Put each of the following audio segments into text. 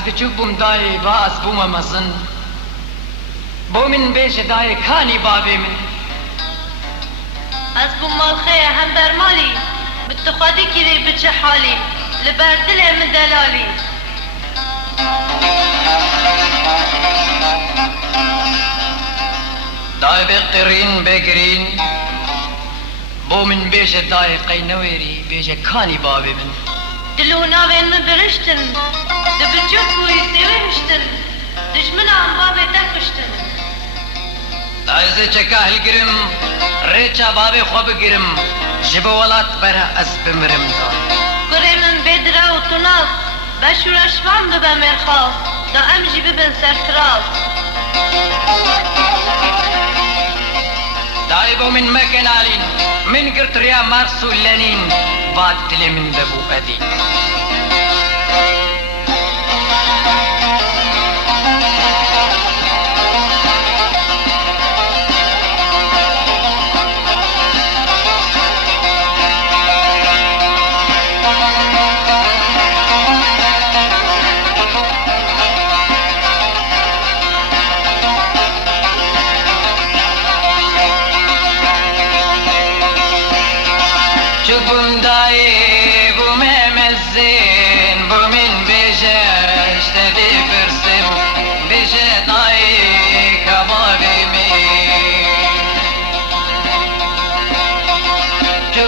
از بچوک بوم دای با از بوم مزن بو من بیش دای کانی بابی من از بوم مالخه هم برمالی بتخادی کری بچه حالی لبردل من دلالی دای بقرین بگرین بو من بیش دای قینویری بیش کانی بابی من دلو ناوین من برشتن دبچوک بوی سیوهشتن دجمن هم بابی دکشتن دایزه چکا هلگرم ریچا بابی خواب گرم جب ولات برا از بمرم دای گره من بدرا و تناس بشورشوان ببا مرخاص دا امجی ببن سرفراز دای بو من مکن آلین من قرت ریا مارسو لنین باد دلی من دبو ادی بوم دای بوم مزین بومین بیشش تدی برسم بیش دای کبابی می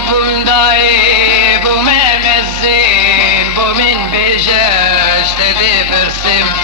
بوم دای بوم مزین بومین بیشش تدی برسم